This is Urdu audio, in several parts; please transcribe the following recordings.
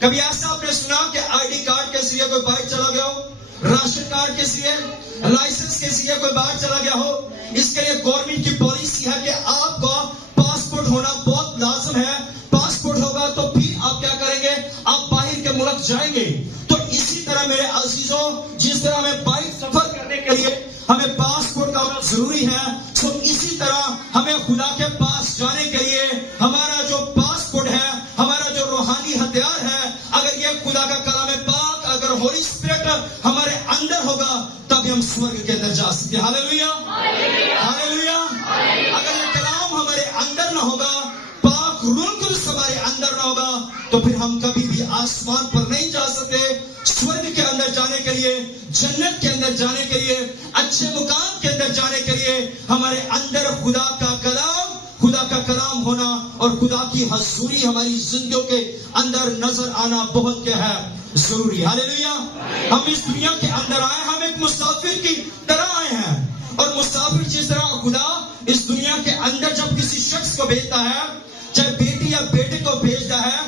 کبھی ایسا آپ نے سنا کہ آئی ڈی کارڈ کے ذریعے کوئی باہر چلا گیا ہو، راشن کارڈ کے ذریعے، لائسنس کے ذریعے کوئی باہر چلا گیا ہو؟ اس کے لیے گورنمنٹ کی پالیسی ہے کہ آپ کا پاسپورٹ ہونا بہت لازم ہے. پاسپورٹ ہوگا تو پھر آپ کیا کریں گے؟ آپ باہر کے ملک جائیں گے. تو اسی طرح میرے عزیزوں، جس طرح ہمیں باہر سفر کرنے کے لیے ہمیں پاسپورٹ کا ہونا ضروری ہے، تو اسی طرح ہمیں خدا کے پاس جانے کے لیے ہمارا جو پاسپورٹ ہے، ہمارا جو روحانی ہتھیار ہے، اگر یہ خدا کا کلام پاک، اگر ہولی اسپرٹ ہمارے اندر ہوگا تب ہم سورگ کے اندر جا سکتے ہیں. ہاللیلویا، ہاللیلویا. اگر یہ کلام ہمارے اندر نہ ہوگا، پاک روح القدس ہمارے اندر نہ ہوگا، تو پھر ہم کبھی بھی آسمان پر نہیں جا سکتے. سورگ کے اندر جانے کے لیے، جنت کے اندر جانے کے لیے، اچھے مقام کے اندر جانے کے لیے ہمارے اندر خدا کا کلام ہونا اور خدا کی حضوری ہماری زندگیوں کے اندر نظر آنا بہت کیا ہے؟ ضروری. ہاللیلویا. ہم اس دنیا کے اندر آئے، ہم ایک مسافر کی طرح آئے ہیں، اور مسافر جس طرح خدا اس دنیا کے اندر جب کسی شخص کو بھیجتا ہے، چاہے بیٹی یا بیٹے کو بھیجتا ہے،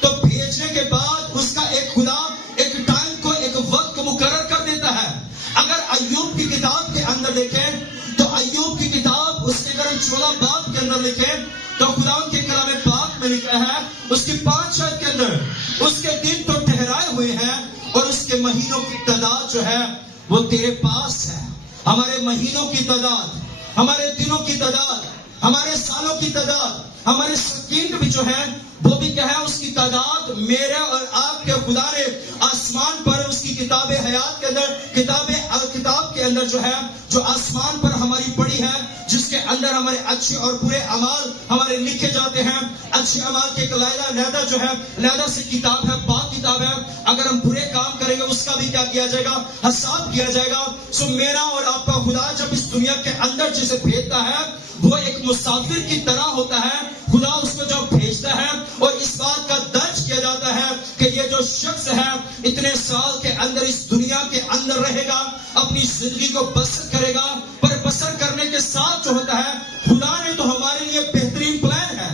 تو بھیجنے کے بعد اس کا ایک خدا ایک ٹائم کو، ایک وقت کو مقرر کر دیتا ہے. اگر ایوب کی کتاب کے اندر دیکھیں تو ایوب کی کتاب اس کے گرم 14 باب کے اندر لکھیں تو خدا ان کے کلام پاک میں لکھا ہے، اس کی 5 آیت کے اندر، اس کے دن تو ٹھہرائے ہوئے ہیں اور اس کے مہینوں کی تعداد جو ہے وہ تیرے پاس ہے. ہمارے مہینوں کی تعداد، ہمارے دنوں کی تعداد، ہمارے سالوں کی تعداد، ہمارے سیکنڈ بھی جو ہے وہ بھی کیا ہے؟ اس کی تعداد میرے اور آپ کے خدا نے آسمان پر اس کی کتاب حیات کے اندر، کتاب کے اندر جو ہے، جو آسمان پر ہماری پڑی ہے، جس کے اندر ہمارے اچھے اور برے اعمال ہمارے لکھے جاتے ہیں. اچھے اعمال کے ایک لیدہ جو ہے، لیدہ سے کتاب ہے، پاک کتاب ہے. اگر ہم برے کام کریں گے اس کا بھی کیا کیا جائے گا؟ حساب کیا جائے گا. سو میرا اور آپ کا خدا جب اس دنیا کے اندر جسے بھیجتا ہے، وہ ایک مسافر کی طرح ہوتا ہے. خدا اس کو جب بھیجتا ہے اور اس بات کا درج کیا جاتا ہے کہ یہ جو شخص ہے اتنے سال کے اندر اس دنیا کے اندر رہے گا، اپنی زندگی کو بسر کرے گا. پر بسر کرنے کے ساتھ جو ہوتا ہے، خدا نے تو ہمارے لیے بہترین پلان ہے،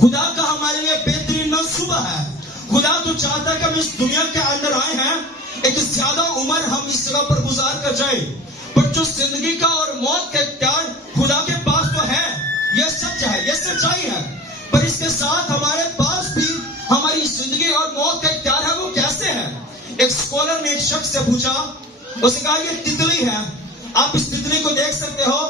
خدا کا ہمارے لیے بہترین منصوبہ ہے. خدا تو چاہتا ہے کہ ہم اس دنیا کے اندر آئے ہیں، ایک زیادہ عمر ہم اس جگہ پر گزار کر جائیں. پر جو زندگی کا اور موت کا اختیار خدا کے پاس تو ہے، یہ سچ ہے، یہ سچائی ہے. پر اس کے ساتھ ہمارے پاس بھی ہماری زندگی اور موت کا اختیار ہے. وہ کیسے ہے؟ ایک اسکالر نے ایک شخص سے پوچھا، اس نے کہا یہ تتلی ہے، آپ اس تتلی کو دیکھ سکتے ہو،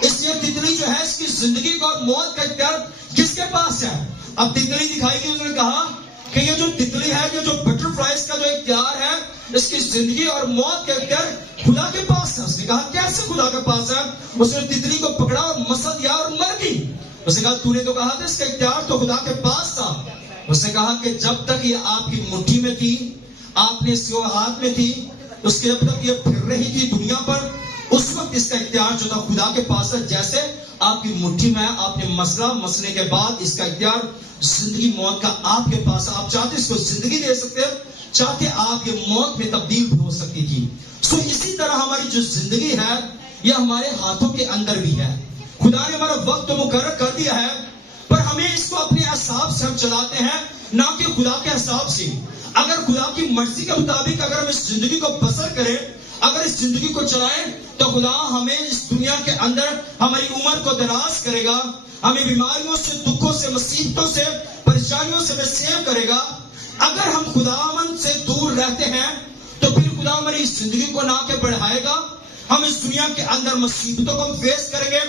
اس لیے تتلی جو ہے اس کی زندگی کا اور موت کا اختیار کس کے پاس ہے؟ اب تتلی دکھائی گئی. انہوں نے کہا کہ یہ جو تتلی ہے، یہ جو بٹر فلائز کا جو اختیار ہے، اس کی زندگی اور موت کا اختیار خدا کے پاس ہے. اس نے کہا کیسے خدا کے پاس ہے؟ اس نے تتلی کو پکڑا اور مسل دیا اور مر گئی. اس نے کہا تو نے تو کہا تھا اس کا اختیار تو خدا کے پاس تھا. اس نے کہا کہ جب تک یہ آپ کی مٹھی میں تھی، آپ نے اس کو ہاتھ میں تھی، اس کے جب تک یہ پھر رہی تھی دنیا پر، اس وقت اس کا اختیار جو تھا خدا کے پاس ہے. جیسے آپ کی مٹھی میں آپ نے مسلنے کے بعد اس کا اختیار زندگی موت کا آپ کے پاس ہے. آپ چاہتے اس کو زندگی دے سکتے، چاہتے آپ یہ موت میں تبدیل بھی ہو سکتی تھی. سو اسی طرح ہماری جو زندگی ہے یہ ہمارے ہاتھوں کے اندر بھی ہے. خدا نے ہمارا وقت تو مقرر کر دیا ہے، پر ہمیں اس کو اپنے حساب سے ہم چلاتے ہیں، نہ کہ خدا کے حساب سے. اگر خدا کی مرضی کے مطابق اگر ہم اس زندگی کو بسر کریں، اگر اس زندگی کو چلائیں، تو خدا ہمیں اس دنیا کے اندر ہماری عمر کو دراز کرے گا، ہمیں بیماریوں سے، دکھوں سے، مصیبتوں سے، پریشانیوں سے سیو کرے گا. اگر ہم خداوند سے دور رہتے ہیں تو پھر خدا ہماری زندگی کو نہ کہ بڑھائے گا. ہم اس دنیا کے اندر مصیبتوں کو فیس کریں گے،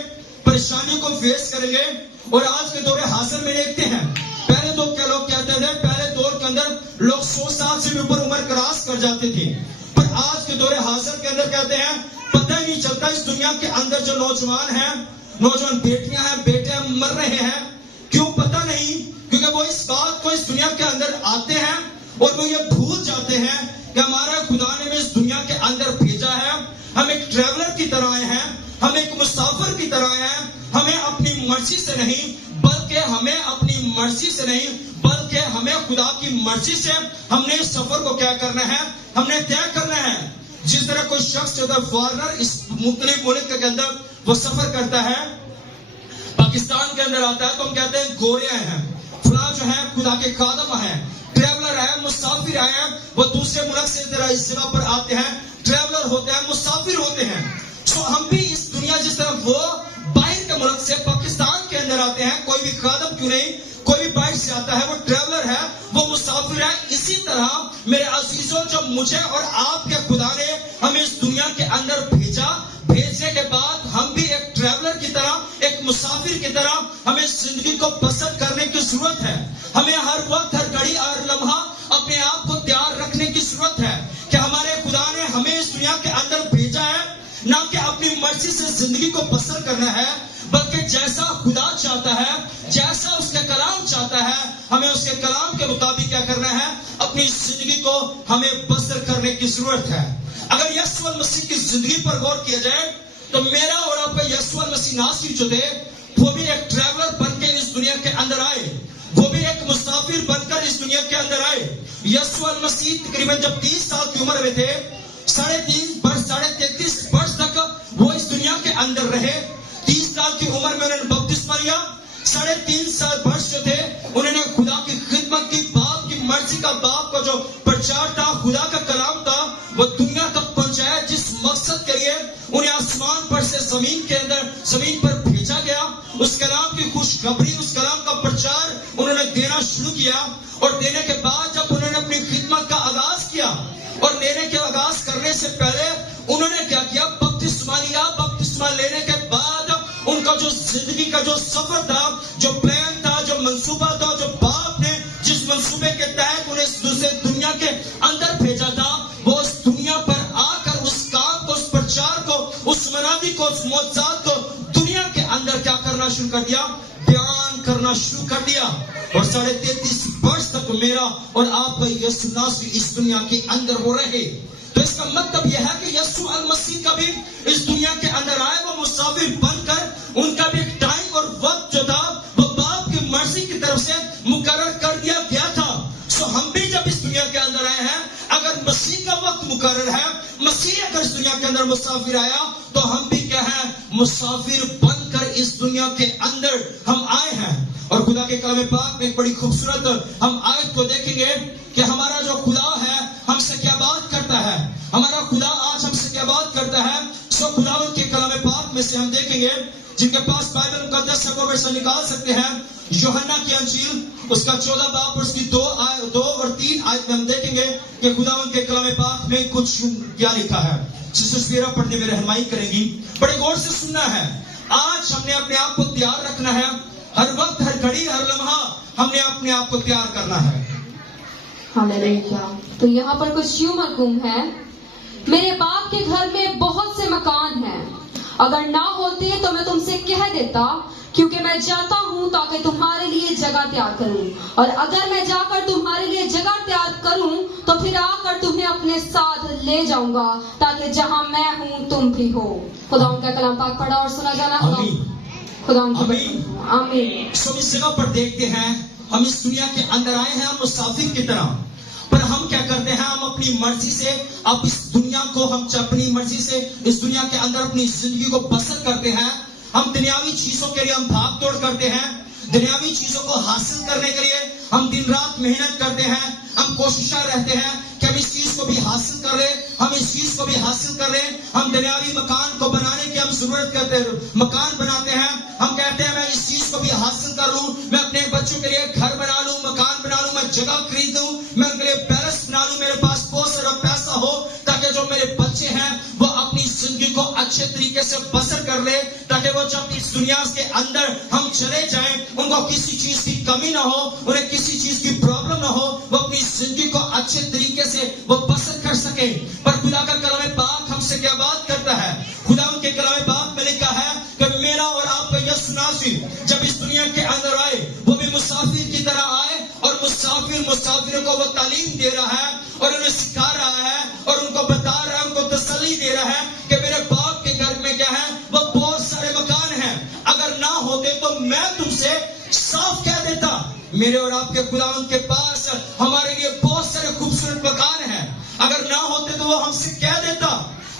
پریشانیوں کو فیس کریں گے. اور آج کے دور حاضر میں دیکھتے ہیں، پہلے تو کیا لوگ کہتے تھے، پہلے دور کے اندر لوگ 100 سال سے بھی اوپر عمر کراس کر جاتے تھے. پر آج کے دور حاضر کے اندر کہتے ہیں پتہ ہی نہیں چلتا اس دنیا کے اندر جو نوجوان ہیں، نوجوان بیٹیاں ہیں، بیٹے مر رہے ہیں. کیوں؟ پتہ نہیں. کیونکہ وہ اس بات کو اس دنیا کے اندر آتے ہیں اور وہ یہ بھول جاتے ہیں کہ ہمارا خدا نے ہمیں اس دنیا کے اندر بھیجا ہے. ہم ایک ٹریولر کی طرح آئے ہیں، ہم ایک مسافر کی طرح آئے ہیں. ہمیں اپنی مرضی سے نہیں، بلکہ ہمیں خدا کی مرضی سے ہم نے اس سفر کو کیا کرنا ہے، ہم نے طے کرنا ہے. جس طرح کوئی شخص جو ہے فارنر اس مختلف ملک کے اندر وہ سفر کرتا ہے، پاکستان کے اندر آتا ہے تو ہم کہتے ہیں گورے ہیں، فلاں جو ہے خدا کے خادم ہیں، ٹریولر ہے, مسافر ہیں, وہ دوسرے ملک سے اس جگہ پر آتے ہیں, ٹریولر ہوتے ہیں, مسافر ہوتے ہیں. سو ہم بھی اس دنیا جس طرح وہ باہر کے ملک سے پاکستان کے اندر آتے ہیں, کوئی بھی خادم کیوں نہیں, کوئی بھی باہر سے آتا ہے, وہ ٹریولر ہے, وہ مسافر ہے. اسی طرح میرے عزیزوں, جو مجھے اور آپ کے خدا نے ہمیں اس دنیا کے اندر بھیجا, بھیجنے کے بعد ہم بھی ایک ٹریولر کی طرح, ایک مسافر کی طرح ہمیں زندگی کو بسر کرنے کی ضرورت ہے. ہمیں ہر وقت, ہر گھڑی, ہر لمحہ اپنے آپ کو تیار رکھنے کی ضرورت ہے کہ ہمارے خدا نے ہمیں اس دنیا کے اندر بھیجا ہے, نہ کہ اپنی مرضی سے زندگی کو بسر کرنا ہے, بلکہ جیسا خدا چاہتا ہے, جیسا اس کے کلام چاہتا ہے, ہمیں اس کے کلام کے مطابق کیا کرنا ہے, اپنی زندگی کو ہمیں بسر کرنے کی ضرورت ہے. اگر یسوع المسیح کی زندگی پر غور کیا جائے تو میرا اور آپ کا یسوع المسیح ناصری جو تھے, وہ بھی ایک ٹریولر بن کے اس دنیا کے اندر آئے, وہ بھی ایک مسافر بن کر اس دنیا کے اندر آئے. یسوع المسیح تقریباً جب 30 سال کی عمر میں تھے, 33 برس تک وہ اس دنیا کے اندر رہے. 30 سال کی عمر میں انہوں نے بپتسمہ لیا. 3.5 سال برس جو تھے انہوں نے خدا کی خدمت کی, باپ کی مرضی کا, باپ کا جو پرچار تھا, خدا کا کلام تھا, وہ دنیا تک پہنچایا, جس مقصد کے لیے انہیں آسمان پر سے زمین پر بھیجا گیا. اس کلام کی خوشخبری, اس کلام کا پرچار انہوں نے دینا شروع کیا. اور دینے کے بعد جب انہوں نے اپنی خدمت کا آغاز کیا, اور دینے کے آغاز کرنے سے پہلے انہوں نے کیا کیا, بپتسمہ لیا. بپتسمہ لینے کے بعد ان کا جو زندگی کا جو سفر تھا, جو پلان تھا, جو منصوبہ تھا, جو باپ نے جس منصوبے کے تحت انہیں اس دوسرے دنیا کے اندر بھیجا تھا, وہ اس دنیا پر آ کر اس کام کو, اس پرچار کو, اس منادی کو, اس معجزات کو دنیا کے اندر کیا کرنا شروع کر دیا, بیان کرنا شروع کر دیا. اور 33.5 برس تک میرا اور آپ کا یسوع ناصری اس دنیا کے اندر وہ رہے. تو اس کا مطلب یہ ہے کہ یسوع المسیح کا بھی اس دنیا کے اندر آئے, وہ مسافر بن کر, ان کا بھی ایک ٹائم اور وقت جو تھا وہ باپ کی مرضی کی طرف سے مقرر کر دیا گیا تھا. سو ہم بھی جب اس دنیا کے اندر آئے ہیں, اگر مسیح کا وقت مقرر ہے, مسیح اگر اس دنیا کے اندر مسافر آیا, تو ہم بھی کیا ہے, مسافر بن کر اس دنیا کے اندر ہم آئے ہیں. اور خدا کے کلام پاک میں ایک بڑی خوبصورت ہم آیت کو دیکھیں گے کہ ہمارا جو خدا ہے ہم سے کیا بات کرتا ہے, ہمارا خدا آج ہم سے کیا بات کرتا ہے. سو خداوند کے کلام پاک میں سے ہم دیکھیں گے, جن کے پاس بائبل مقدس ہے وہ ویسا نکال سکتے ہیں, یوحنا کی انجیل اس کا 14 باب اور اس کی 2 اور 3 آیت میں ہم دیکھیں گے کہ خداوند کے کلام پاک میں کچھ کیا لکھا ہے, جس تصویرہ پڑھنے میں رہنمائی کریں گی. بڑے غور سے سننا ہے. آج ہم نے اپنے آپ کو تیار رکھنا ہے, ہر وقت, ہر گھڑی, ہر لمحہ ہم نے اپنے آپ کو تیار کرنا ہے. ہاللیلویا. تو یہاں پر کچھ یوں مرقوم ہے, میرے باپ کے گھر میں بہت سے مکان ہیں, اگر نہ ہوتے تو میں تم سے کہہ دیتا, کیونکہ میں جاتا ہوں تاکہ تمہارے لیے جگہ تیار کروں, اور اگر میں جا کر تمہارے لیے جگہ تیار کروں تو پھر آ کر تمہیں اپنے ساتھ لے جاؤں گا, تاکہ جہاں میں ہوں تم بھی ہو. خدا ان کا کلام پاک پڑھا اور سنا جانا. خدا ان کی آمین. سب اس جگہ پر دیکھتے ہیں, ہم اس دنیا کے اندر آئے ہیں مسافر کی طرح, پر ہم کیا کرتے ہیں, ہم اپنی مرضی سے اب اس دنیا کو, ہم اپنی مرضی سے اس دنیا کے اندر اپنی زندگی کو بسر کرتے ہیں. ہم دنیاوی چیزوں کے لیے ہم بھاگ دوڑ کرتے ہیں, دنیاوی چیزوں کو حاصل کرنے کے لیے ہم دن رات محنت کرتے ہیں, ہم کوششاں رہتے ہیں کہ ہم اس چیز کو بھی حاصل کر لیں, ہم اس چیز کو بھی حاصل کر لیں. ہم دنیاوی مکان کو بنانے کی ہم ضرورت کرتے ہیں, مکان بناتے ہیں, ہم کہتے ہیں میں اس چیز کو بھی حاصل کر لوں, میں اپنے بچوں کے لیے گھر بنا لوں, مکان بنا لوں, میں جگہ خرید لوں, میں ان کے لیے پیلس بنا لوں, میرے پاس بہت سارا پیسہ ہو تاکہ جو میرے بچے ہیں وہ اپنی زندگی کو اچھے طریقے سے بسر کر لے, تاکہ وہ جب اس دنیا کے اندر ہم چلے جائیں ان کو کسی چیز کی کمی نہ ہو, انہیں کسی چیز کی پرابلم نہ ہو, وہ اپنی زندگی کو اچھے طریقے سے وہ بسر کر سکے. پر خدا کا کلام پاک ہم سے کیا بات کرتا ہے, خدا ان کے کلام پاک میں لکھا ہے کہ میرا اور آپ کا یسوع ناصری جب اس دنیا کے اندر آئے, وہ بھی مسافر کی طرح آئے, اور مسافروں کو وہ تعلیم دے رہا ہے, اور انہیں سکھا رہا ہے, اور ان کو بتا رہا ہے, ان کو تسلی دے رہا ہے کہ میرے باپ کے گھر میں کیا ہے, وہ بہت سارے مکان ہیں, اگر نہ ہوتے تو میں تم سے صاف کہہ دیتا. میرے اور آپ کے خداوند کے پاس ہمارے لیے بہت سارے خوبصورت مکان ہیں, اگر نہ ہوتے تو وہ ہم سے کہہ دیتا.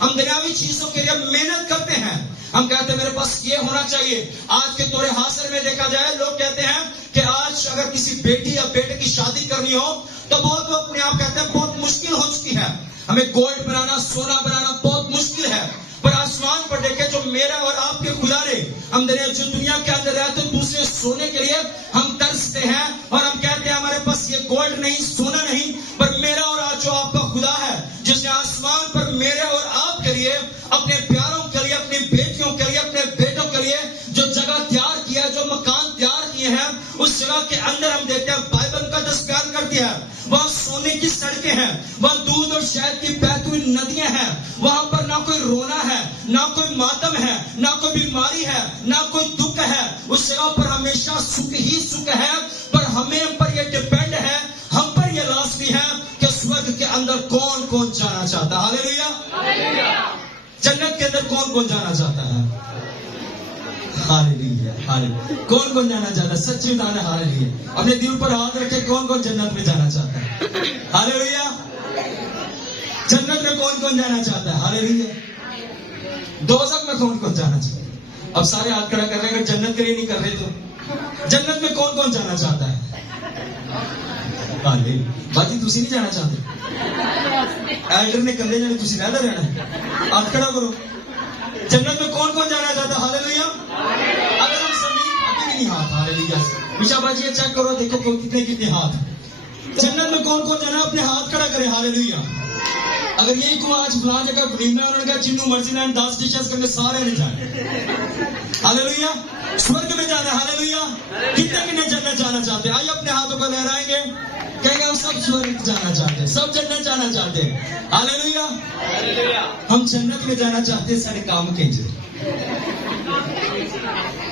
ہم دنیاوی چیزوں کے لیے محنت کرتے ہیں. ہم کہتے ہیں میرے پاس یہ ہونا چاہیے. آج کے دور حاضر میں دیکھا جائے لوگ کہتے ہیں کہ آج اگر کسی بیٹی یا بیٹے کی شادی کرنی ہو تو بہت لوگ اپنے آپ کہتے ہیں بہت مشکل ہو چکی ہے. ہمیں گولڈ بنانا, سونا بنانا بہت مشکل ہے. پر آسمان پر دیکھیں جو میرا اور آپ کے خدا نے ہم جو دنیا کے اندر رہتے ہیں دوسرے سونے کے لیے ہم ترستے ہیں اور ہم کہتے ہیں ہمارے پاس یہ گولڈ نہیں, سونا نہیں, پر میرا اور آج جو آپ کا خدا ہے جس نے آسمان پر میرے اور آپ کے لیے, اپنے پیاروں کے لیے, اپنی بیٹیوں کے لیے, اپنے بیٹوں کے لیے جو جگہ تیار کیا ہے, جو مکان تیار کیے ہیں, اس جگہ کے اندر ہم دیکھتے ہیں بائبل کا دس بیان کرتی ہے وہاں سونے کی سڑکیں ہیں, وہاں دودھ اور شہد کی بہتی ہوئی ندیاں ہیں. وہاں پر نہ کوئی رونا ہے, نہ کوئی ماتم ہے, نہ کوئی بیماری ہے, نہ کوئی دکھ ہے. اس جگہ پر ہمیشہ سکھ ہی سکھ ہے. پر ہمیں پر یہ ڈیپینڈ ہے, ہم پر یہ لازمی ہے کہ سورگ کے اندر کون کون جانا چاہتا ہے. ہاللیلویا. جنت کے اندر کون کون جانا چاہتا ہے؟ ہاللیلویا, ہاللیلویا. کون کون جانا چاہتا ہے؟ سچی بتانا. ہاللیلویا. اپنے دل پر ہاتھ رکھے, کون کون جنت میں جانا چاہتا ہے؟ ہاللیلویا. جنت میں کون کون جانا چاہتا ہے؟ ہاللیلویا. دوزخ میں کون کون جانا چاہتا ہے؟ اب سارے ہاتھ کھڑا کر رہے ہیں, اگر جنت کے لیے نہیں کر رہے تو جنت میں کون کون جانا چاہتا ہے؟ باجی تسی نہیں جانا چاہتے؟ ایڈر نے کندھے جانے تسی رہتا رہنا. ہاتھ کھڑا کرو. جنت میں کون کون جانا چاہتا ہے؟ ہاللیلویا. اگر ہم زمین ابھی بھی نہیں ہاتھ. ہاللیلویا. مشا باجی یہ چیک کرو, دیکھو کتنے کتنے ہاتھ. جنت میں کون کون جانا, اپنے ہاتھ کھڑا کرے. ہاللیلویا. اگر یہی کو آج فلاں جگہ ولیمہ انہوں نے کہا جنوں مرضی لائن 10 ڈشز کرنے سارے نہیں جانے. ہاللیلویا. سورگ میں جانا. ہاللیلویا. کتنے کتنے جنت جانا چاہتے ہیں؟ آئیے اپنے ہاتھوں کو لہرائیں گے, کہیں گے ہم سب سورگ جانا چاہتے ہیں, سب جنت جانا چاہتے ہیں. ہاللیلویا. ہم جنت میں جانا چاہتے ہیں سارے کام کے جو.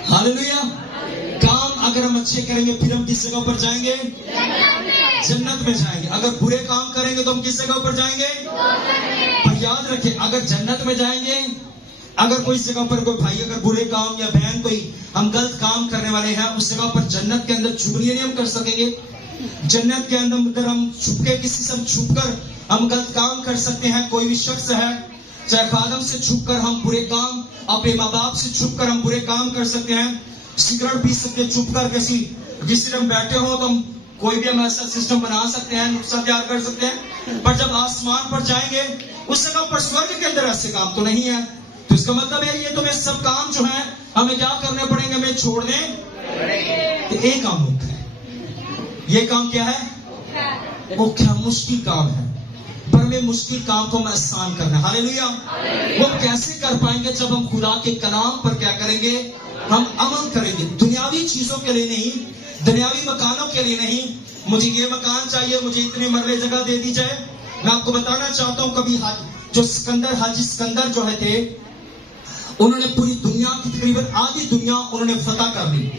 ہاللیلویا. کام اگر ہم اچھے کریں گے پھر ہم کس جگہ پر جائیں گے؟ جنت میں جائیں گے. اگر برے کام کریں گے تو ہم کس جگہ پر جائیں گے؟ پر یاد رکھیں اگر جنت میں جائیں گے, اگر کوئی جگہ پر کوئی بھائی اگر برے کام یا بہن کوئی ہم غلط کام کرنے والے ہیں, اس جگہ پر جنت کے اندر چگلیاں نہیں ہم کر سکیں گے. جنت کے اندر ہم چھپ کے کسی سے چھپ کر ہم غلط کام کر سکتے ہیں. کوئی بھی شخص ہے چاہے خادم سے چھپ کر ہم برے کام, اپنے ماں باپ سے چھپ کر ہم برے کام کر سکتے ہیں. سگریٹ پی سکتے ہیں چھپ کر, کسی ہم بیٹھے ہو تو ہم کوئی بھی ہم ایسا سسٹم بنا سکتے ہیں, نسخہ تیار کر سکتے ہیں. پر جب آسمان پر جائیں گے اس جگہ پر سورگ کے اندر ایسے کام تو نہیں ہے. تو اس کا مطلب ہے یہ تو میں سب کام جو ہیں ہمیں کیا کرنے پڑیں گے, ہمیں چھوڑنے. تو ایک کام ہوتا ہے, یہ کام کیا ہے؟ وہ کیا مشکل کام ہے, پر میں مشکل کام کو ہم آسان کرنا. ہاللیلویا. وہ کیسے کر پائیں گے جب ہم خدا کے کلام پر کیا کریں گے, ہم عمل کریں گے. دنیاوی چیزوں کے لیے نہیں, دنیاوی مکانوں کے لیے نہیں. مجھے یہ مکان چاہیے, مجھے اتنی مرلے جگہ دے دی جائے. میں آپ کو بتانا چاہتا ہوں کبھی جو حاجی سکندر جو ہے تھے, انہوں نے پوری دنیا کی تقریباً آدھی دنیا انہوں نے فتح کر لی.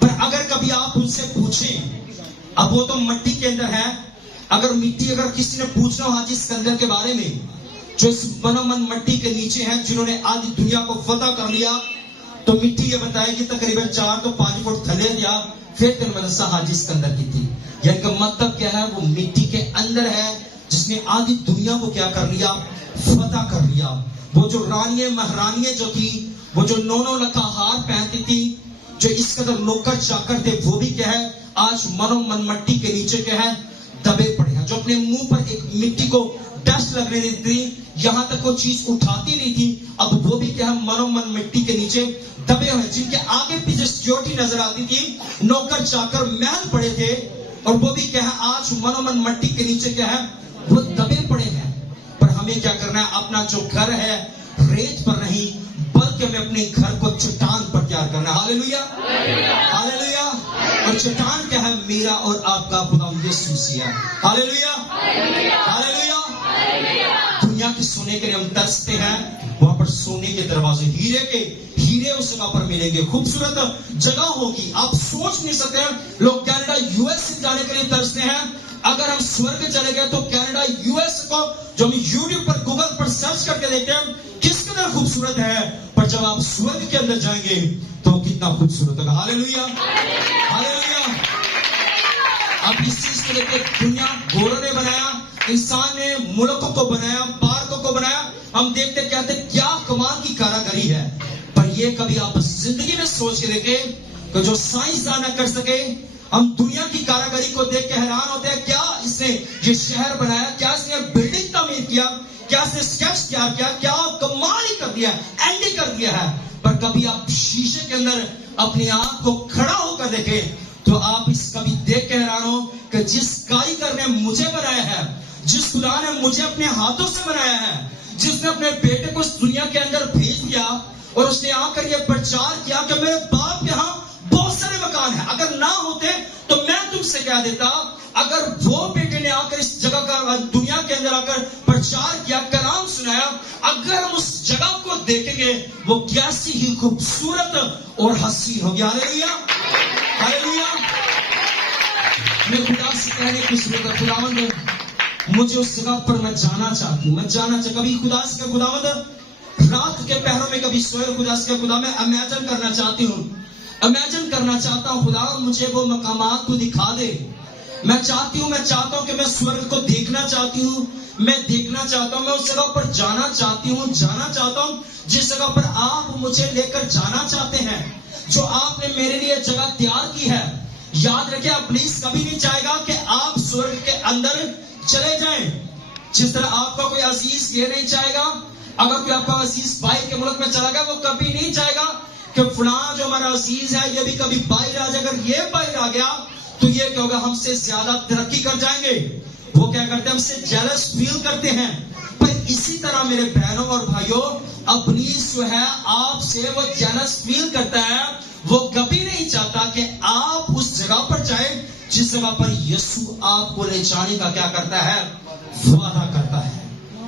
پر اگر کبھی آپ ان سے پوچھیں, اب وہ تو مٹی کے اندر ہے, اگر کسی نے پوچھنا ہو حاجی سکندر کے بارے میں جو اس من مٹی کے نیچے ہیں جنہوں نے آدھی دنیا کو فتح کر لیا, تو مٹی یہ بتائے گی تقریباً 4 تو 5 فٹ تھلے دیا پھر تین مدرسہ حاجی سکندر کی تھی. یعنی کہ مطلب کیا ہے, وہ مٹی کے اندر ہے جس نے آدھی دنیا کو کیا کر لیا, فتح کر لیا. وہ جو رانیاں مہرانیاں جو تھی, وہ جو 9 لکھا ہار پہنتی تھی, جو اس قدر نوکر چاکر تھے, وہ بھی کیا ہے آج من مٹی کے نیچے کیا ہے دبے پڑے ہیں. جو اپنے منہ پر ایک مٹی کو ڈسٹ لگنے دیتی تھی, یہاں تک وہ چیز اٹھاتی نہیں تھی, اب وہ بھی کیا ہے من مٹی کے نیچے دبے ہوئے. جن کے آگے پیچھے سیکورٹی نظر آتی تھی, نوکر چاکر محل پڑے تھے, اور وہ بھی کیا ہے آج من مٹی کے نیچے کیا ہے وہ دبے پڑے ہیں. پر ہمیں کیا کرنا ہے, اپنا جو گھر ہے ریت پر نہیں بلکہ ہمیں اپنے گھر کو چٹان پر تیار کرنا ہے. ہاللیلویا. ہاللیلویا. اور چٹان کیا ہے, میرا اور آپ کا خدا یسوع مسیح ہے. ہاللیلویا. ہاللیلویا. دنیا کے سونے کے لیے ہم ترستے ہیں, وہاں پر سونے کے دروازے, ہیرے اس جگہ پر ملیں گے, خوبصورت جگہ ہوگی. آپ سوچ نہیں سکتے, لوگ کینیڈا US سے جانے کے لیے ترستے ہیں. اگر ہم سورگ چلے گئے تو کینیڈا US کو جو ہم یوٹیوب پر گوگل پر سرچ کر کے دیکھتے ہیں کس قدر خوبصورت ہے, پر جب آپ سورگ کے اندر جائیں گے تو کتنا خوبصورت ہوگا. ہاللیلویا. ہاللیلویا. اب اس چیز کو دیکھتے, دنیا گوروں نے بنایا, انسان نے ملکوں کو بنایا, پارکوں کو بنایا, ہم دیکھتے کہتے کیا کمال کی کاراگری ہے. پر یہ کبھی آپ زندگی میں سوچ کے دیکھیں کہ جو سائنسدان نہ کر سکے, ہم دنیا کی کاراگری کو دیکھ کے حیران ہوتے ہیں. کیا اس نے یہ شہر بنایا, کیا اس نے بلڈنگ تعمیر کیا, کیا اس نے اسکیچ تیار کیا, کیا کمال ہی کر دیا, اینڈی کر دیا ہے. پر کبھی آپ شیشے کے اندر اپنے آپ کو کھڑا ہو کر دیکھیں تو آپ اس کبھی دیکھ کے حیران ہو کہ جس کاریگر نے مجھے بنایا ہے, جس خدا نے مجھے اپنے ہاتھوں سے بنایا ہے, جس نے اپنے بیٹے کو اس دنیا کے اندر بھیج دیا اور اس نے آ کر یہ پرچار کیا کہ میرے باپ کے ہاں بہت سارے مکان ہیں, اگر نہ ہوتے تو میں تم سے کہہ دیتا. اگر وہ بیٹے نے آ کر اس جگہ کا دنیا کے اندر آ کر پرچار کیا, کلام سنایا, اگر ہم اس جگہ کو دیکھیں گے وہ کیسی ہی خوبصورت اور حسین ہوگی. ہاللیلویا, ہاللیلویا. میں خدا سے کہنے کی ضرورت ہے, خداوند مجھے اس جگہ پر میں جانا چاہتی ہوں, میں جانا چاہتی. کبھی خدا سے کہ خداوند رات کے پہروں میں کبھی سوئے, خدا سے کہ خدا میں امیجن کرنا چاہتی ہوں, امیجن کرنا چاہتا ہوں. خدا مجھے وہ مقامات کو دکھا دے. میں چاہتا ہوں کہ میں سورگ کو دیکھنا چاہتی ہوں, میں دیکھنا چاہتا ہوں, میں اس جگہ پر جانا چاہتی ہوں, جانا چاہتا ہوں جس جگہ پر آپ مجھے لے کر جانا چاہتے ہیں, جو آپ نے میرے لیے جگہ تیار کی ہے. یاد رکھیں, آپ پلیز کبھی نہیں چاہے گا کہ آپ سورگ کے اندر چلے جائیں. جس طرح آپ کا کوئی عزیز یہ نہیں چاہے گا, اگر کوئی آپ کا عزیز باہر کے ملک میں چلا گیا, وہ کبھی نہیں چاہے گا کہ فلاں جو ہمارا عزیز ہے یہ بھی کبھی باہر آ جائے. اگر یہ باہر آ گیا تو یہ کیا ہوگا, ہم سے زیادہ ترقی کر جائیں گے. وہ کیا کرتے ہیں, ہم سے جیلس فیل کرتے ہیں. پر اسی طرح میرے بہنوں اور بھائیوں, ابلیس جو ہے آپ سے وہ جیلس فیل کرتا ہے. وہ کبھی نہیں چاہتا کہ آپ اس جگہ پر جائیں جس جگہ پر یسوع آپ کو لے جانے کا کیا کرتا ہے, وعدہ کرتا ہے.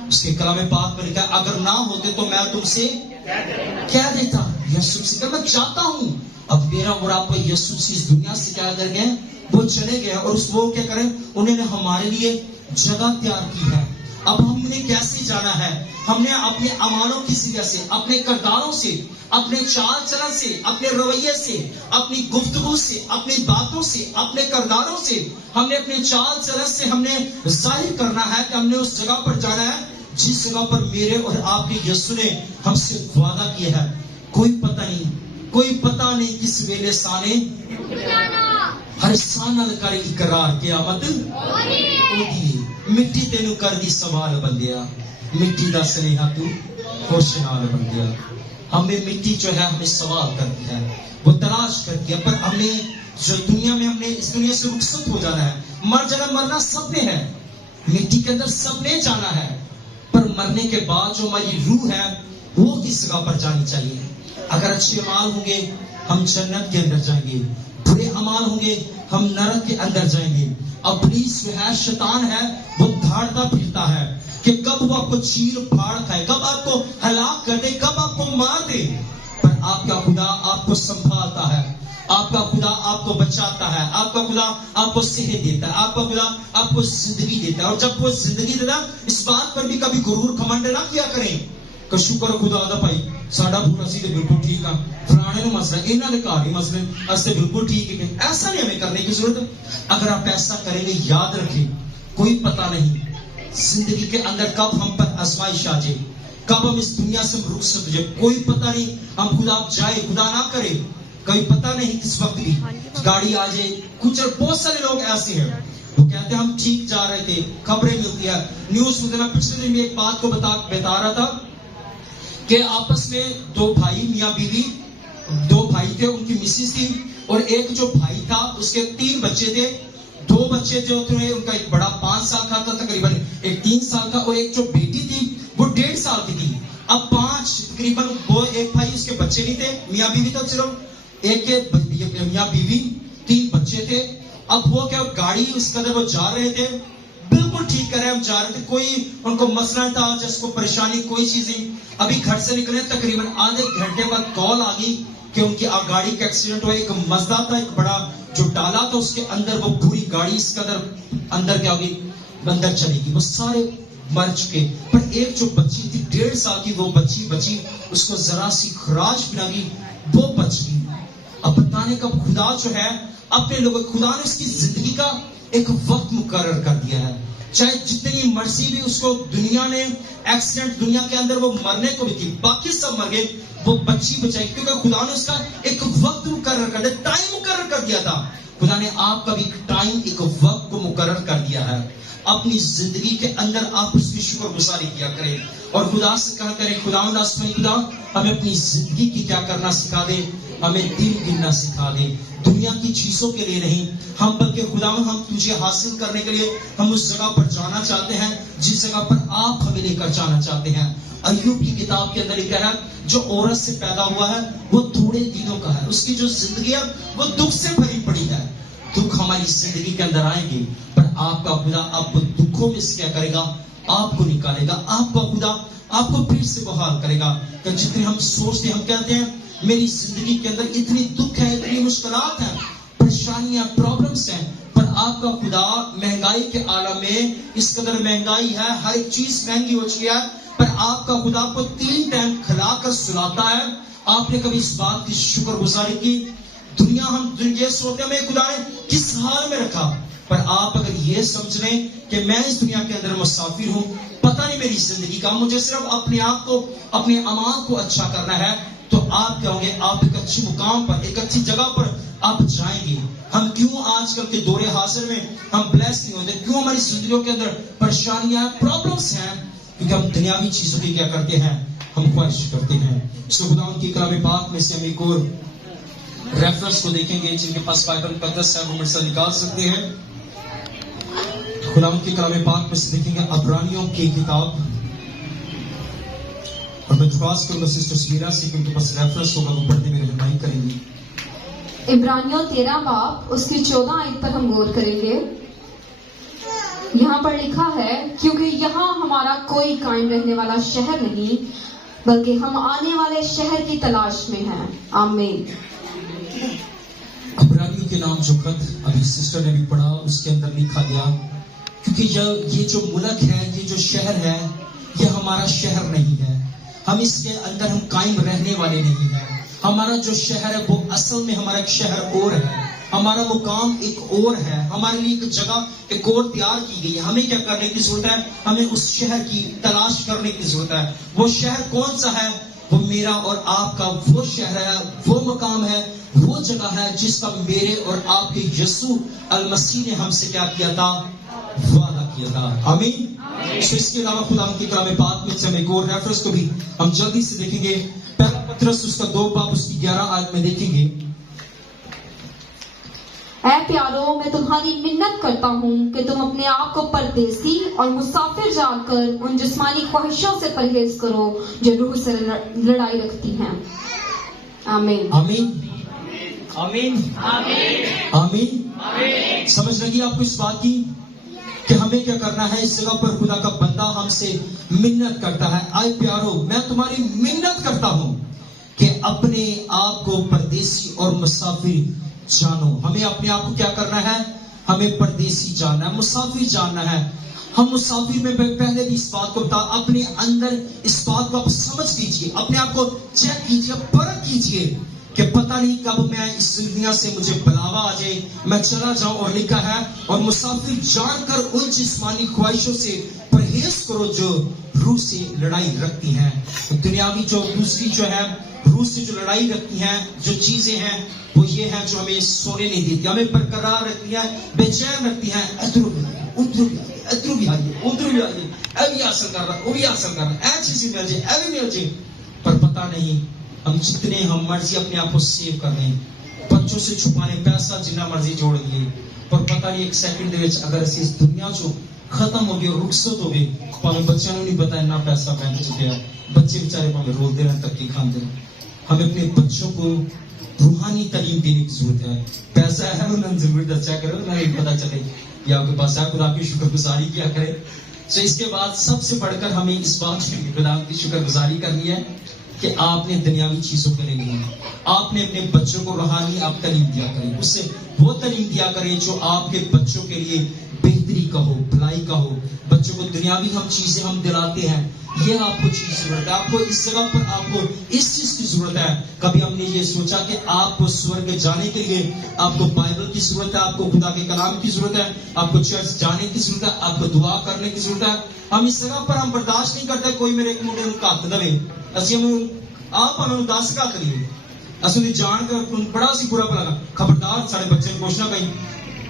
اس کے کلام پاک میں لکھا, اگر نہ ہوتے تو میں تم سے کہہ دیتا. یسوع سے کہ میں چاہتا ہوں. اب میرا اور آپ کو یسوع سے اس دنیا سے کیا کر گئے, وہ چلے گئے, اور اس وہ کیا کریں, انہوں نے ہمارے لیے جگہ تیار کی ہے. اب ہم نے کیسے جانا ہے, ہم نے اپنے اعمالوں کی وجہ سے, اپنے کرداروں سے, اپنے چال چلن سے, اپنے رویے سے, اپنی گفتگو سے, اپنی باتوں سے, اپنے کرداروں سے, ہم نے اپنے چال چلن سے ہم نے ظاہر کرنا ہے کہ ہم نے اس جگہ پر جانا ہے جس جگہ پر میرے اور آپ کے یسوع نے ہم سے وعدہ کیا ہے. کوئی پتہ نہیں, کوئی پتہ نہیں کس ویلے سانے ہر سانل کر اقرار قیامت ہوگی. مٹی تینوں کر دی سوال بندیا, مٹی دا سنیہا تو خوش نال بندیا. ہمیں مٹی جو ہے ہمیں سوال کرتی ہے, وہ تلاش کرتی ہے. پر ہم نے جو دنیا میں, ہم نے اس دنیا سے رخصت ہو جانا ہے. مر جانا, مرنا سب نے ہے, مٹی کے اندر سب نے جانا ہے. پر مرنے کے بعد جو ہماری روح ہے وہ کس جگہ پر جانی چاہیے. اگر اچھے اعمال ہوں گے ہم جنت کے اندر جائیں گے, برے اعمال ہوں گے ہم نرک کے اندر جائیں گے. ابلیس جو ہے, شیطان ہے, وہ دھاڑتا پھرتا ہے کہ کب وہ آپ کو چیر پھاڑ کھائے, کب آپ کو ہلاک کر دے, کب آپ کو مار دے. پر آپ کا خدا آپ کو سنبھالتا ہے, آپ کا خدا آپ کو بچاتا ہے, آپ کا خدا آپ کو صحت دیتا ہے, آپ کا خدا آپ کو زندگی دیتا ہے. اور جب وہ زندگی دیتا ہے, اس بات پر بھی کبھی غرور گھمنڈ نہ کیا کریں کہ شکر خدا دا بھائی ساڈا پورا سی بالکل ٹھیک ہے, فلانے نو مسئلہ, انہاں دے گھر ہی مسئلے اسے بالکل ٹھیک ہے. ایسا نہیں ہمیں کرنے کی ضرورت. اگر آپ ایسا کریں گے, یاد رکھیں کوئی پتہ نہیں زندگی کے اندر کب ہم پر آزمائش آ جائے, کب ہم اس دنیا سے رخصت ہو جائے. کوئی پتہ نہیں, ہم خدا جائے, خدا نہ کرے, کوئی پتہ نہیں کس وقت بھی گاڑی آ جائے. کچھ بہت سارے لوگ ایسے ہیں, وہ کہتے ہیں ہم ٹھیک جا رہے تھے, خبریں ملتی ہے, نیوز میں. پچھلے دن میں ایک بات کو بتا رہا تھا کہ آپس میں دو بھائی, میاں بیوی, دو بھائی تھے, ان کی مسز تھی, اور ایک جو بھائی تھا اس کے 3 بچے تھے. 2 بچے جو تھے, ان کا ایک بڑا 5 سال کا تھا تقریباً, ایک 3 سال کا, اور ایک جو بیٹی تھی وہ 1.5 سال کی تھی. اب 5 تقریباً, وہ ایک بھائی اس کے بچے نہیں تھے, میاں بیوی تو صرف ایک میاں بیوی, 3 بچے تھے. اب وہ کیا گاڑی اس قدر وہ جا رہے تھے, بالکل ٹھیک کر رہے, ہم جا رہے تھے, کوئی ان کو مسئلہ تھا, جس کو پریشانی کوئی چیز نہیں. ابھی گھر سے نکلے تقریباً آدھے گھنٹے بعد کال آ گئی کہ ان کی گاڑی کا ایکسیڈنٹ ہوا. ایک مزدہ تھا, ایک بڑا جو ڈالا تھا, اس کے اندر وہ پوری گاڑی اس قدر اندر کیا ہوگی, اندر چلے گی, وہ سارے مر چکے. پر ایک جو بچی تھی 1.5 سال کی, وہ بچی اس کو ذرا سی خراش بھی لگی, وہ بچ گئی. اب بتانے کا خدا جو ہے اپنے لوگوں, خدا نے اس کی زندگی کا ایک وقت مقرر کر دیا ہے. چاہے جتنی مرضی بھی اس کو دنیا نے ایکسیڈنٹ دنیا کے اندر وہ مرنے کو بھی تھی، باقی سب مر گئے، وہ بچی بچائی، کیونکہ خدا نے اس کا ایک وقت مقرر کر دیا، ٹائم مقرر کر دیا تھا. خدا نے آپ کا بھی ٹائم، ایک وقت کو مقرر کر دیا ہے. اپنی زندگی کے اندر آپ اس کی شکر گزاری کیا کریں اور خدا سے کہا کریں خداوند آسمانی خدا ہمیں اپنی زندگی کی کیا کرنا سکھا دے، ہمیں دل گننا سکھا دے، دنیا کی چیزوں کے لیے نہیں ہم، بلکہ خداوند ہم تجھے حاصل کرنے کے لیے ہم اس جگہ پر جانا چاہتے ہیں جس جگہ پر آپ ہمیں لے کر جانا چاہتے ہیں. ایوب کی کتاب کے اندر لکھا ہے جو عورت سے پیدا ہوا ہے وہ تھوڑے دنوں کا ہے، اس کی جو زندگی ہے وہ دکھ سے بھری پڑی ہے. دکھ ہماری زندگی کے اندر آئیں گے پر آپ کا خدا آپ کو دکھوں میں سے کیا کرے گا، آپ کو نکالے گا. آپ کا خدا آپ کو پھر سے بحال کرے گا. کہ جتنے ہم سوچتے ہیں، ہم کہتے ہیں میری زندگی کے اندر اتنی دکھ ہے، اتنی مشکلات ہیں، پریشانیاں، پرابلمس ہیں، پر آپ کا خدا مہنگائی کے عالم میں اس قدر مہنگائی ہے، ہر ایک چیز مہنگی ہو چکی ہے، پر آپ کا خدا کو 3 ٹائم کھلا کر سلاتا ہے. آپ نے کبھی اس بات کی شکر گزاری کی؟ دنیا ہم یہ سوچتے ہیں ہمیں خدا نے کس حال میں رکھا، پر آپ اگر یہ سمجھ لیں کہ میں اس دنیا کے اندر مسافر ہوں، پتہ نہیں میری زندگی کا، مجھے صرف اپنے آپ کو، اپنے اعمال کو اچھا کرنا ہے، تو آپ کیا ہوں گے، آپ ایک اچھی مقام پر، ایک اچھی جگہ پر آپ جائیں گے. ہم کیوں آج کل کے دور حاضر میں ہم بلیس نہیں ہوتے؟ کیوں ہماری زندگیوں کے اندر پریشانیاں، پرابلمس ہیں؟ کیونکہ ہم دنیاوی چیزوں کی کیا کرتے ہیں، ہم خواہش کرتے ہیں. سو خدا ان کی کلام پاک میں سے ہم ایک اور ریفرنس کو دیکھیں گے، جن کے پاس بائبل مقدس ہے وہ میرے ساتھ نکال سکتے ہیں. خدا ان کی کلام پاک میں سے دیکھیں گے عبرانیوں کی کتاب، اور میں درخواست کروں گا سسٹر سمیرا سے کہ ان کے پاس ریفرنس ہوگا وہ پڑھنے میں رہنمائی کریں گی. عبرانیوں 13 باب اس کی 14 آیت پر ہم غور کریں گے. یہاں پر لکھا ہے کیونکہ یہاں ہمارا کوئی قائم رہنے والا شہر نہیں بلکہ ہم آنے والے شہر کی تلاش میں ہیں. آمین. عبرانیوں کے نام جو خط ابھی سسٹر نے بھی پڑھا اس کے اندر لکھا گیا کیونکہ یہ جو ملک ہے، یہ جو شہر ہے، یہ ہمارا شہر نہیں ہے، ہم اس کے اندر ہم قائم رہنے والے نہیں ہیں. ہمارا جو شہر ہے وہ اصل میں ہمارا ایک شہر اور ہے، ہمارا مقام ایک اور ہے، ہمارے لیے ایک جگہ ایک اور تیار کی گئی ہے. ہمیں کیا کرنے کی ضرورت ہے؟ ہمیں اس شہر کی تلاش کرنے کی ضرورت ہے. وہ شہر کون سا ہے؟ وہ میرا اور آپ کا وہ شہر ہے، وہ مقام ہے، وہ جگہ ہے جس کا میرے اور آپ کے یسوع المسیح نے ہم سے کیا کیا تھا؟ وعدہ کیا تھا. آمین. تو اس کے علاوہ خدا کی کلام پاک میں سے ہم ایک اور ریفرنس کو بھی ہم جلدی سے دیکھیں گے. پہلا پترس اس کا 2 باب اس کی 11 آیت میں دیکھیں گے. اے پیارو، میں تمہاری منت کرتا ہوں کہ تم اپنے آپ کو پردیسی اور مسافر جان کر ان جسمانی خواہشوں سے پرہیز کرو جو روح سے لڑائی رکھتی ہیں. آمین. آمین. آمین. آمین. سمجھ لگی آپ کو اس بات کی کہ ہمیں کیا کرنا ہے؟ اس جگہ پر خدا کا بندہ ہم سے منت کرتا ہے، اے پیارو میں تمہاری منت کرتا ہوں کہ اپنے آپ کو پردیسی اور مسافر جانو. ہمیں اپنے آپ کو کیا کرنا ہے؟ ہمیں پردیسی جاننا ہے، مسافر جاننا ہے. ہم مسافر میں پہلے بھی اس بات کو بتا، اپنے اندر اس بات کو آپ سمجھ لیجئے، اپنے آپ کو چیک کیجئے، پرکھ کیجئے کہ پتہ نہیں کب میں اس دنیا سے مجھے بلاوا آ جائے، میں چلا جاؤں. اور لکھا ہے اور مسافر جان کر ان جسمانی خواہشوں سے پرہیز کرو جو روح سے لڑائی رکھتی ہیں. دنیاوی جو دوسری جو ہے روح سے جو لڑائی رکھتی ہیں، جو چیزیں ہیں وہ یہ ہیں جو ہمیں سونے نہیں دیتی، ہمیں برقرار رکھتی ہیں، بے چین رکھتی ہیں. ادھر بھی آئیے، ادھر بھی آئیے، اے بھی حاصل کر رہا، وہ بھی حاصل کر رہا، اے چیزیں مل جائے، اے بھی مل جائے. پر پتہ نہیں ہم جتنے ہم مرضی اپنے آپ کو سیو کر دیں، بچوں سے چھپانے پیسہ جنہ مرضی جوڑ دیے، پر پتہ نہیں ایک سیکنڈ دے وچ اگر اسی اس دنیا چوں ختم ہو گئے، رخصت ہو گئے، پاویں بچوں نے نہیں پتا اتنا پیسہ بینک چ پیا، بچے بیچارے پاویں رولتے رہن تک کی کھاندے رہن. ہمیں اپنے بچوں کو روحانی تعلیم دینے کی ضرورت ہے. پیسہ ہے انہیں ضرور دسیا کرو، انہیں پتا چلے یا آپ کے پاس ہے، خدا کی شکر گزاری کیا کرے. تو اس کے بعد سب سے بڑھ کر ہمیں اس بات کی خدا کی شکر گزاری کرنی ہے کہ آپ نے دنیاوی چیزوں کے لیے نہیں، آپ نے اپنے بچوں کو روحانی آپ تعلیم دیا کریں، اس سے وہ تعلیم دیا کریں جو آپ کے بچوں کے لیے بہتری کا ہو، بھلائی کا ہو. بچوں کو دنیاوی ہم چیزیں ہم دلاتے ہیں یہ آپ کو چیز ضرورت ہے, آپ کو اس جگہ پر آپ کو اس چیز کی ضرورت ہے. کبھی ہم نے یہ سوچا کہ آپ کو سورگ جانے کے لیے آپ کو بائبل کی ضرورت ہے, آپ کو خدا کے کلام کی ضرورت ہے, آپ کو چرچ جانے کی ضرورت ہے, آپ کو دعا کرنے کی ضرورت ہے. ہم اس جگہ پر ہم برداشت نہیں کرتے کوئی میرے ایک منڈے کا ہاتھ دے اسی ہم آپ ہمیں اداس کا کریے اصل جان کر بڑا سی برا بلا خبردار سارے بچے کو پوچھنا کہیں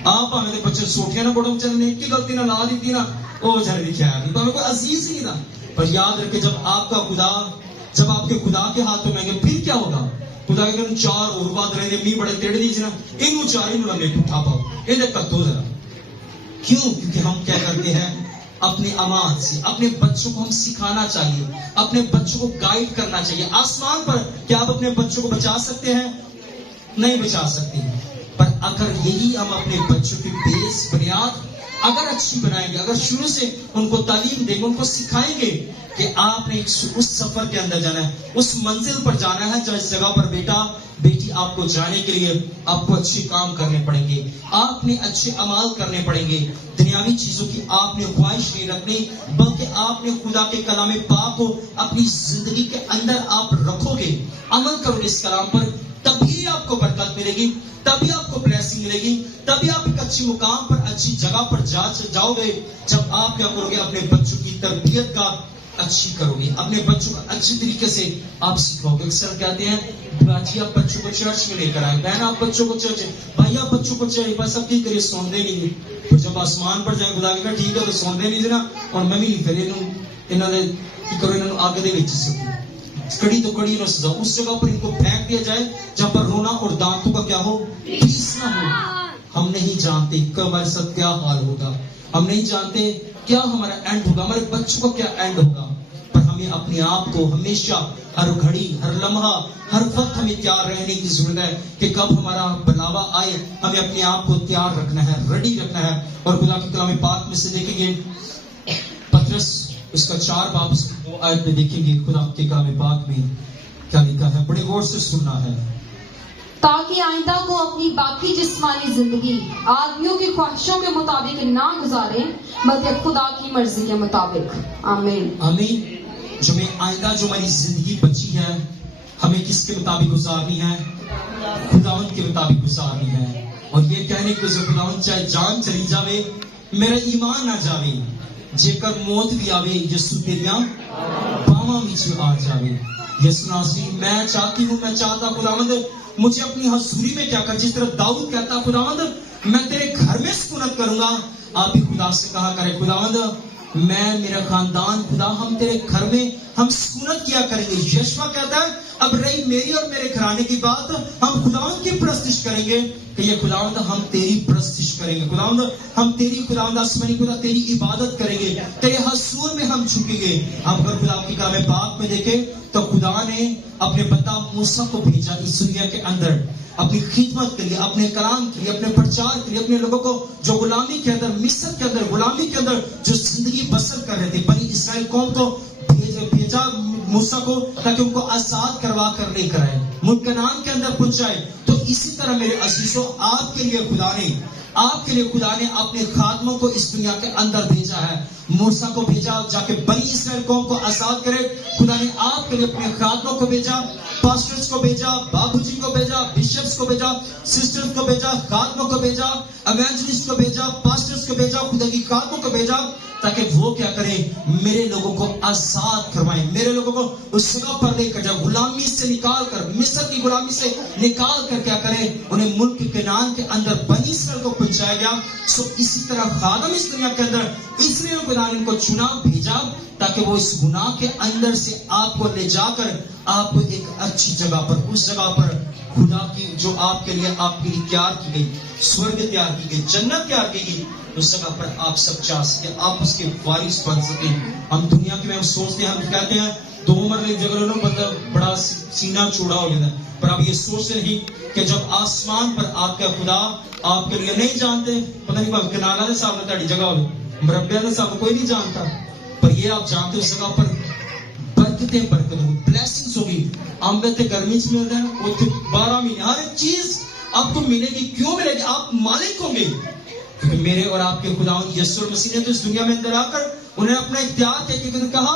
آپ ہمیں بچے سوٹیاں نہ بڑھو بچے نے ایک کی غلطی نہ لا دی تھی نا وہ بچارے بھی خیال نہیں تو ہمیں کوئی عزیز ہی نہیں تھا. پر یاد رکھے جب آپ کا خدا جب آپ کے خدا کے ہاتھوں میں گے پھر کیا ہوگا. خدا کے اگر چار اور بات رہے می بڑے ٹیڑھ دیجیے نا ان چار ہی لمبے اٹھا پاؤ یہ کتو ذرا کیوں کیونکہ ہم کیا کرتے ہیں اپنے امان سے اپنے بچوں کو ہم سکھانا چاہیے, اپنے بچوں کو گائیڈ کرنا چاہیے. آسمان پر کیا آپ اپنے بچوں کو بچا سکتے ہیں؟ نہیں بچا سکتے ہیں. پر اگر یہی ہم اپنے بچوں کی بیس بنیاد اگر اچھی بنائیں گے, اگر شروع سے ان کو تعلیم دیں گے, ان کو سکھائیں گے کہ آپ نے اس سفر کے اندر جانا ہے, اس منزل پر جانا ہے جس جگہ پر بیٹا بیٹی آپ کو جانے کے لیے آپ کو اچھے کام کرنے پڑیں گے, آپ نے اچھے اعمال کرنے پڑیں گے. دنیاوی چیزوں کی آپ نے خواہش نہیں رکھنی بلکہ آپ نے خدا کے کلام پاک کو اپنی زندگی کے اندر آپ رکھو گے, عمل کرو گے اس کلام پر, تبھی آپ کو برکت ملے گی, تبھی آپ کو بلیسنگ ملے گی, تبھی آپ ایک اچھی مقام پر اچھی جگہ پر جاؤ گے. جب آپ کیا کرو گے اپنے بچوں کی تربیت کا اچھی کرو گے, اپنے بچوں کو اچھی طریقے سے آپ سکھاؤ گے. اکثر کہتے ہیں باجی آپ بچوں کو چرچ میں لے کر آئے, بہن آپ بچوں کو چرچ, بھائی آپ بچوں کو چرچ, بس اب کی کریے سوندے نہیں. پھر جب آسمان پر جائیں خدا کہ ٹھیک ہے تو سوندے نہیں نا اور میں بھی نہیں پھر انہوں کرو انہوں آگے دے وچ سکوں کڑی تو کڑی نہ سزا اس جگہ پر ان کو پھینک دیا جائے جہاں پر رونا اور دانتوں کا کیا ہو پیسنا ہو. ہم نہیں جانتے کہ ہمارے ساتھ کیا حال ہوگا, ہم نہیں جانتے کیا ہمارا اینڈ ہوگا, ہمارے بچوں کا کیا اینڈ ہوگا. پر ہمیں اپنے آپ کو ہمیشہ ہر گھڑی ہر لمحہ ہر وقت ہمیں تیار رہنے کی ضرورت ہے کہ کب ہمارا بلاوا آئے ہمیں اپنے آپ کو تیار رکھنا ہے, ریڈی رکھنا ہے. اور خدا کے کلام پاک میں سے دیکھیں گے پترس اس کا 4 باب 2 آیت میں دیکھیں گے خدا کے کلام پاک میں کیا لکھا ہے, بڑے غور سے سننا ہے. تاکہ آئندہ کو اپنی باقی جسمانی زندگی آدمیوں کی خواہشوں کے مطابق نہ گزاریں بلکہ خدا کی مرضی کے مطابق. آمین آمین. جو میں آئندہ جو ہماری زندگی بچی ہے ہمیں کس کے مطابق گزارنی ہے؟ خداوند کے مطابق گزارنی ہے. اور یہ کہنے کو جو خداوند چاہے جان چلی جاوے میرا ایمان نہ جاوے, جے کر موت بھی آوے یسو تیریاں باواں وچ آ جاوے. یسو ناصری میں چاہتی ہوں, میں چاہتا خداوند مجھے اپنی حضوری میں کیا کر, جس طرح داؤد کہتا خداوند میں تیرے گھر میں سکونت کروں گا, آپ بھی خدا سے کہا کرے خداوند میں میرا خاندان خدا ہم تیرے گھر میں ہم سکونت کیا کریں گے. یشوا کہتا ہے اب رہی میری اور میرے گھرانے کی بات, ہم خداوند کی پرستش کریں گے کہ یہ خداوند ہم تیری پرستش کریں گے, خداوند ہم تیری خداوند آسمانی خدا تیری عبادت کریں گے, تیرے حضور میں ہم جھکیں گے. ہم اگر خدا کی کلام پاک میں دیکھیں تو خدا نے اپنے بندہ موسیٰ کو بھیجا اس دنیا کے اندر اپنی خدمت کے لیے, اپنے کلام کے لیے, اپنے پرچار کے لیے, اپنے لوگوں کو جو غلامی کے اندر مصر کے اندر غلامی کے اندر جو زندگی بسر کر رہے تھے بنی اسرائیل قوم کو بھیجا موسیٰ کو تاکہ ان کو آزاد کروا کر لے کر آئے, ملک کنعان کے اندر پہنچائے. تو اسی طرح میرے عزیزوں آپ کے لیے خدا نے اپنے خادموں کو اس دنیا کے اندر بھیجا ہے. موسیٰ کو بھیجا جا کے بنی اسرائیل قوم کو آزاد کرے. خدا نے آپ کے لیے اپنے خادموں کو بھیجا, پاسٹرز کو بھیجا, بابو جی کو بھیجا, بشپس کو بھیجا, سسٹرز کو بھیجا, خادموں کو بھیجا, ایوانجلسٹ کو بھیجا, پاسٹرز کو بھیجا, خدا کی خادموں کو بھیجا تاکہ وہ کیا کریں میرے لوگوں کو آزاد کروائیں, میرے لوگوں کو اس جگہ پر لے کر جائیں, غلامی سے نکال کر, مصر کی غلامی سے نکال کر کیا کریں انہیں ملک کنعان کے اندر بنی اسرائیل کو پہنچایا گیا. سو اسی طرح خادم اس دنیا کے اندر اس لیے خدا نے ان کو چنا بھیجا تاکہ وہ اس گناہ کے اندر سے آپ کو لے جا کر آپ کو ایک اچھی جگہ پر, اس جگہ پر خدا کی جو آپ کے لیے تیار کی گئی, سورگ تیار کی گئی, جنت تیار کی گئی, اس جگہ پر آپ سب چاہ سکیں, آپ اس کے وارث بن سکیں. ہم دنیا کے میں سوچتے ہیں, ہم کہتے ہیں 2 مرلے جگہ بندہ بڑا سینہ چوڑا ہو جاتا ہے, پر آپ یہ سوچتے نہیں کہ جب آسمان پر آپ کا خدا آپ کے لیے نہیں جانتے, پتہ نہیں کنالا کے سامنے تاری جگہ ہو, مربع کے سامنے کوئی نہیں جانتا, پر یہ آپ جانتے اس جگہ پر برکت ہوگی, بلیسنگز ہوگی. آمبے گرمی سے ملتا ہے وہ 12 مہینے ہر ایک چیز آپ کو ملے گی. کیوں ملے گی؟ آپ مالک ہوں گے, کیونکہ میرے اور آپ کے خداوند یسوع مسیح نے تو اس دنیا میں اندر آ کر انہیں اپنا اختیار کیا کہ کہا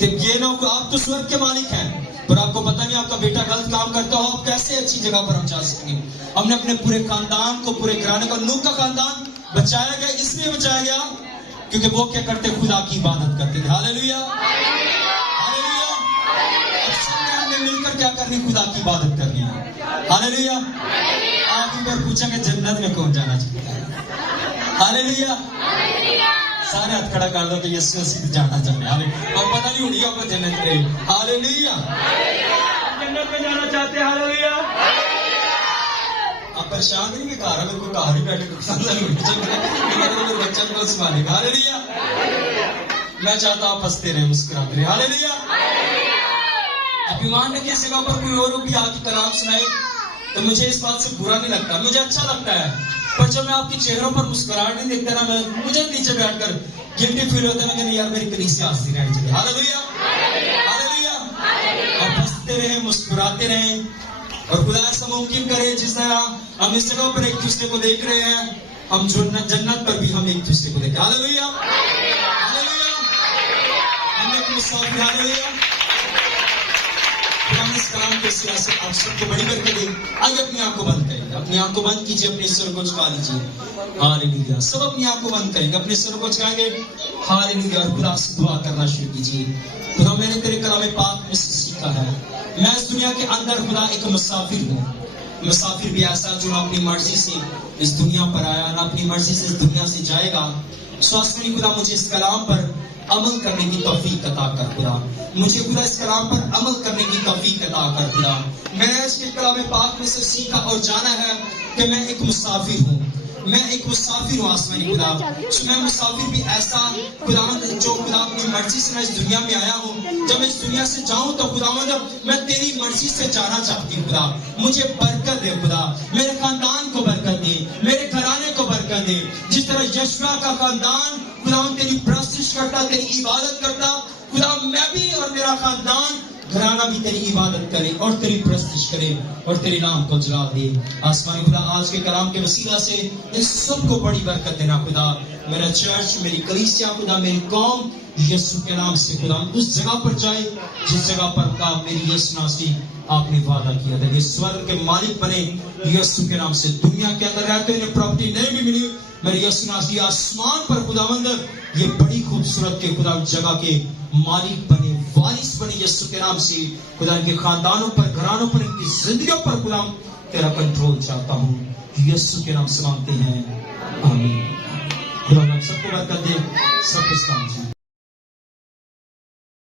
کہ یہ نہ ہو آپ تو سورگ کے مالک ہیں پر آپ کو پتہ نہیں آپ کا بیٹا غلط کام کرتا ہو، آپ کیسے اچھی جگہ پر ہم جا سکیں گے؟ ہم نے اپنے پورے خاندان کو، پورے گھرانے کو، نوح کا خاندان بچایا گیا، اس لیے بچایا گیا کیونکہ وہ کیا کرتے؟ خدا کی عبادت کرتے تھے۔ ہاللیلویا ہاللیلویا۔ اب سب نے ہم نے مل کر کیا کرنی؟ خدا کی عبادت کرنی ہے۔ ہاللیلویا۔ آپ ایک بار پوچھیں کہ جنت میں کون جانا چاہتا ہے؟ ہاللیلویا۔ سارے ہاتھ کھڑا کر دو کہ یسوع مسیح جانا چاہتے ہیں۔ اور پتہ نہیں ہوگی آپ کو جنت میں۔ ہاللیلویا۔ جنت میں جانا چاہتے ہیں۔ ہاللیلویا۔ آپ پریشان نہیں کہ گھر میں کوئی گھر ہی بیٹھے بچہ کو سنبھالے گا۔ ہاللیلویا۔ میں چاہتا ہوں آپ ہنستے رہے، مسکراتے رہے۔ ہاللیلویا۔ آپ ایمان رکھیں، اس جگہ پر کوئی اور بھی آ کے کلام سنائے تو مجھے اس بات سے برا نہیں لگتا، مجھے اچھا لگتا ہے، پر جب میں آپ کے چہروں پر مسکراہٹ نہیں دیکھتا نا، مجھے نیچے بیٹھ کر گلٹی فیل ہوتا ہے، میں کہتا یار میری کلیسیا ہنستی رہنی چاہیے۔ ہاللیلویا ہاللیلویا۔ آپ ہنستے رہیں، مسکراتے رہیں، اور خدا ایسا ممکن کرے جس طرح ہم اس جگہ پر ایک دوسرے کو دیکھ رہے ہیں، ہم جنت پر بھی ہم ایک دوسرے کو دیکھیں۔ ہاللیلویا ہاللیلویا۔ ہم ایک مسافر۔ ہاللیلویا۔ ہم اس کلام کے سیاست آپ سب کو بڑی کر کے دیں۔ آئیے اپنی آنکھ کو بند کریں گے، اپنی آنکھ کو بند کیجیے، اپنے سر کو جھکا لیجیے۔ ہاللیلویا۔ سب اپنی آنکھ کو بند کریں گے، اپنے سر کو جھکائیں گے۔ ہاللیلویا۔ اور خدا سے دعا کرنا شروع کیجیے۔ خدا میں نے تیرے کلام پاک میں سے سیکھا ہے، میں اس دنیا کے اندر خدا ایک مسافر ہوں۔ مسافر بھی ایسا جو اپنی مرضی سے اس دنیا پر آیا، نہ اپنی مرضی سے اس دنیا سے جائے گا۔ سواسمنی خدا مجھے اس کلام پر عمل کرنے کی توفیق عطا کر خدا، مجھے خدا اس کلام پر عمل کرنے کی توفیق عطا کر خدا۔ میں نے اس کے کلام پاک میں سے سیکھا اور جانا ہے کہ میں ایک مسافر ہوں، میں ایک مسافر ہوں آسمانی خدا۔ میں مسافر بھی ایسا خداوند جو خدا اپنی مرضی سے میں اس دنیا میں آیا ہوں، جب میں اس دنیا سے جاؤں تو خداوند میں تیری مرضی سے جانا چاہتی ہوں خدا۔ مجھے برکت دے خدا، میرے خاندان کو برکت دے، میرے گھرانے کو برکت دے، جس طرح یشوع کا خاندان خداوند تیری پرستش کرتا، تیری عبادت کرتا، خدا میں بھی اور میرا خاندان گھرانہ بھی تیری عبادت کرے اور تیری پرستش کرے اور تیرے نام کو جلال دے۔ آسمانی خدا آج کے کلام کے وسیلہ سے اس سب کو بڑی برکت دینا خدا۔ میرا چرچ، میری کلیسیا خدا، میری قوم یسوع کے نام سے خدا اس جگہ پر جائے جس جگہ پر خدا میری یسوع ناسی آپ نے وعدہ کیا تھا، یہ سورگ کے مالک بنے یسوع کے نام سے۔ دنیا کے اندر رہتے انہیں پراپرٹی نہیں بھی ملی، میرے یسوع ناسی آسمان پر خداوند یہ بڑی خوبصورت کے خدا جگہ کے مالک بنے، وارث بنے یسوع کے نام سے۔ خدا ان کے خاندانوں پر، گھرانوں پر، ان کی زندگیوں پر خدا تیرا کنٹرول چاہتا ہوں، یسوع کے نام سے مانگتے ہیں، آمین۔ خدا ہم سب کو برکت دے، سب کو سلام جی۔